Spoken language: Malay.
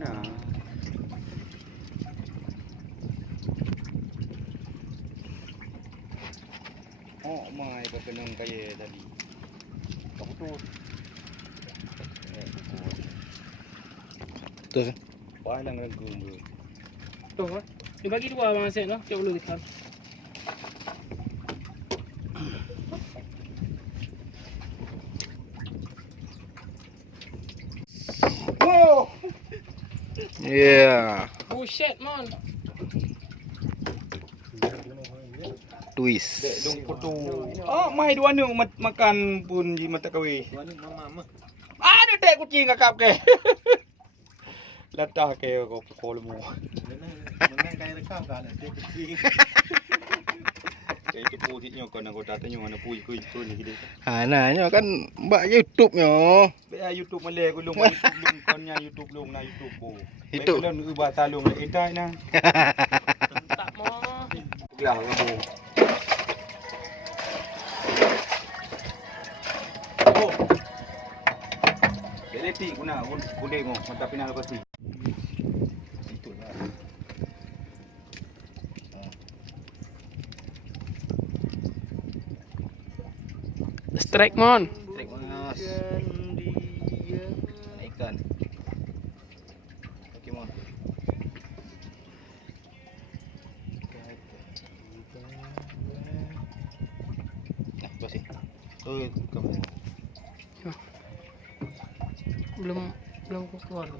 Nah. Oh, mai berkenang kaya tadi. Tak putus. Betul. Palang ragu tu. Tuh kan. Dia bagi dua abang Asyik lah. Cik ulur kita. Oh. Yeah. Buset man. Twist. Dek dong putu. Oh, mai dua ni makan pun di mata kawe. Dua ni mama. Ada dek kucing kakap ke. Latah ke kau pukul mu. Memang kaya rekam kan. Itu pusitnya kau nak kota tanya mana puj kuy tu ni kita. Ha nanya kan mbak YouTube nyo. Be YouTube Malay aku long YouTube long konnya YouTube long na YouTube ko. Itu. Be long ubah talung le entai na. Tak mau. Gelah kamu. Oh. Beleti guna bude mo mata pinal pasti. Itulah. Strike mon. Trik mas. Ikan. Pokemon. Nah, tu sih. Tu kamu. Belum keluar.